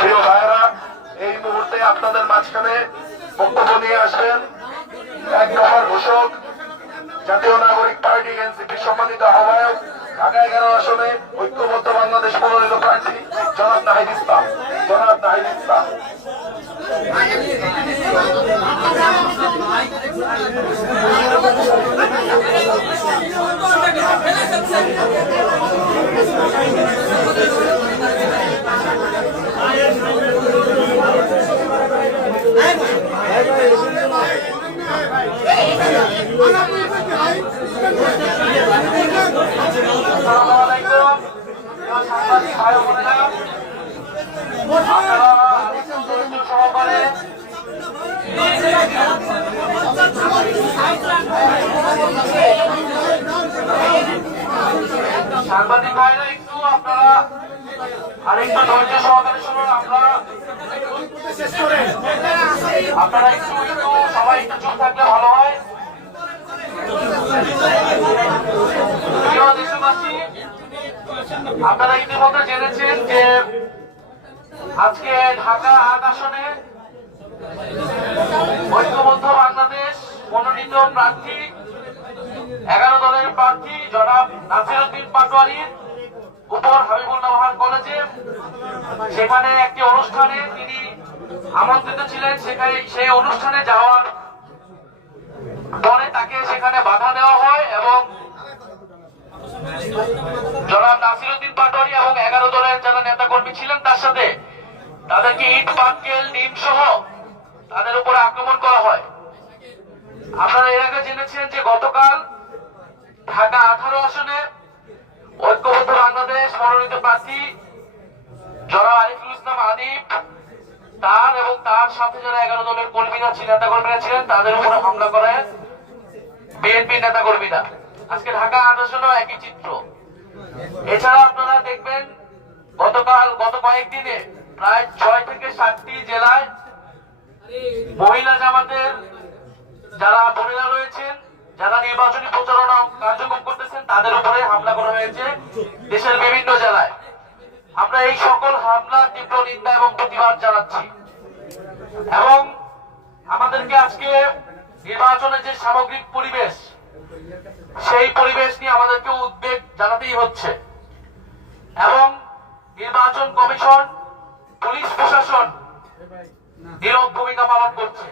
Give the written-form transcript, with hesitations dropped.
প্রিয় ভাইরা, এই মুহূর্তে আপনাদের মাঝখানে বক্তব্য নিয়ে আসবেন এক দফার ঘোষক, জাতীয় নাগরিক পার্টি এনসিপির সম্মানিত আহ্বায়ক, ঢাকা 11 আসনে ঐক্যবদ্ধ বাংলাদেশ মনোনীত প্রার্থী জনাব নাহিদ ইসলাম। জনাব নাহিদ ইসলাম। সাংবাদিক ভাইরা একটু আপনারা আরেকটু ধৈর্য সহকারে শুনুন। আপনারা একটু সবাই একটু চুপ থাকলে ভালো হয়। প্রিয় দেশবাসী, আপনারা ইতিমধ্যে জেনেছেন যে আজকে ঢাকা ৮ আসনে ঐক্যবদ্ধ বাংলাদেশ মনোনীত প্রার্থী 11 দলের প্রার্থী জনাব নাসিরউদ্দিন পাটোয়ারির উপর হাবিবুল্লাহ কলেজে সেখানে একটি অনুষ্ঠানে তিনি আমন্ত্রিত ছিলেন। সেখানে সেই অনুষ্ঠানে যাওয়ার পরে তাকে সেখানে বাধা দেওয়া হয় এবং জনাব নাসিরউদ্দিন পাটোয়ারি এবং 11 দলের যারা নেতা কর্মী ছিলেন তার সাথে তাদেরকে ইট পাটকেল ডিম সহ তাদের উপরে আক্রমণ করা হয়। আপনারা এর আগে জেনেছেন যে গতকাল ঢাকা 18 আসনে ঐক্যবদ্ধ বাংলাদেশ মনোনীত প্রার্থী জনাব আরিফুল ইসলাম আদিব তার এবং তার সাথে যারা 11 দলের কর্মীরা ছিলেন নেতা কর্মীরা ছিলেন তাদের উপরে হামলা করে বিএনপি নেতা কর্মীরা। আজকে ঢাকা 8 আসনেও একই চিত্র। এছাড়া আপনারা দেখবেন গত কয়েকদিনে প্রায় 6 থেকে 7টি জেলায় মহিলা জামাতের যারা বোনেরা রয়েছেন, যারা নির্বাচনী প্রচারণা কার্যক্রম করতেছেন, তাদের উপরে হামলা করা হয়েছে দেশের বিভিন্ন জেলায়। আমরা এই সকল হামলার তীব্র নিন্দা এবং প্রতিবাদ জানাচ্ছি এবং আমাদেরকে আজকে নির্বাচনের যে সামগ্রিক পরিবেশ, সেই পরিবেশ নিয়ে আমাদেরকে উদ্বেগ জানাতেই হচ্ছে এবং নির্বাচন কমিশন, পুলিশ প্রশাসন নীরব ভূমিকা পালন করছে।